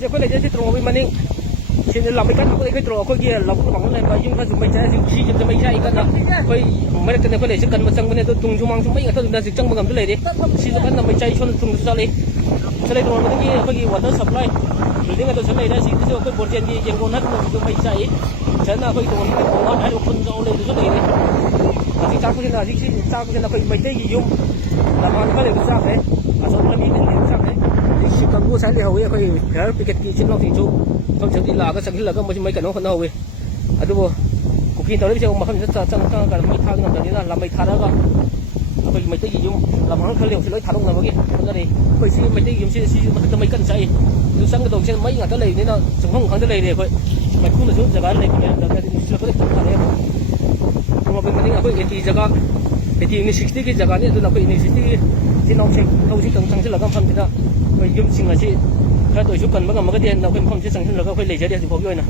เดี๋ยวก็เลยจะตรงไปมันนี่เช่นเราไม่กันก็เลยตรงก็เกี่ยเราก็หวังเลยไปยุ่งถ้าสมัยใช้สิ่งที่จะไม่ใช่กันนะไปไม่ได้กันก็เลยจะกันมาจังมันเนี่ยตรงจุมังจุไม่กันถ้าดันสิจังมันกันเลยดิสิ่งที่กันไม่ใช่ชนตรงสุดเลยฉะนั้นตรงมันนี่ก็กี่วันนั้นสับเลยหรือเนี่ยตัวฉันเลยได้สิ่งที่ว่าก็บทเรียนที่ยังคนนั้นก็ไม่ใช่ฉันน่ะก็ตรงนี้ตรงนั้นให้คนเราเลยตัวฉันเลยดิที่จ้างก็จะน่ะที่จ้างก็จะน่ะก็ไม่ได้ยุ่งแล้วมันก็เลยก็จ้างเลยอาสมมีเป็นจ้างเลยที่กันกูใช้เลยเขาเนี่ยเขาแค่ไปเก็บกี่ชิ้นลองถึงจุต้องเชื่อที่ลาก็สักที่ลาก็ไม่กันน้องคนเอาเว้ยอะดูบ่กูกินตอนนี้เช้ามาเขาจะจังกันไม่ท่ากันตอนนี้นะเราไม่ท่าแล้วก็เราไม่ได้ยุ่งเรามันเขาเลี้ยงเฉลยท่าลงนะเมื่อกี้คนนั้นเองเคยซีไม่ได้ยุ่งซีมันจะไม่กันใจดูสังกระโดดเช่นไม่งั้นก็เลยนี่เนาะสมห้องเขาจะเลยเนี่ยเคยไม่คุ้นเลยจะกันเลยเนี่ยเราจะเราก็ได้ทำอะไรเราเป็นมันนี่เคยที่จะก็ที่นี่60ที่จะกันเนี่ยเราเคยนี่60ที่น้องเช็คเขาที่ตรงที่เราก็ทำที่นั่นเคยยุ่งจริงอะที่ถ้าตัวชุกันเมื่อกี้มันก็เดียนเราเคยทำที่สังที่เราก็เคยเลยจะเดียนที่พบด้วยนะ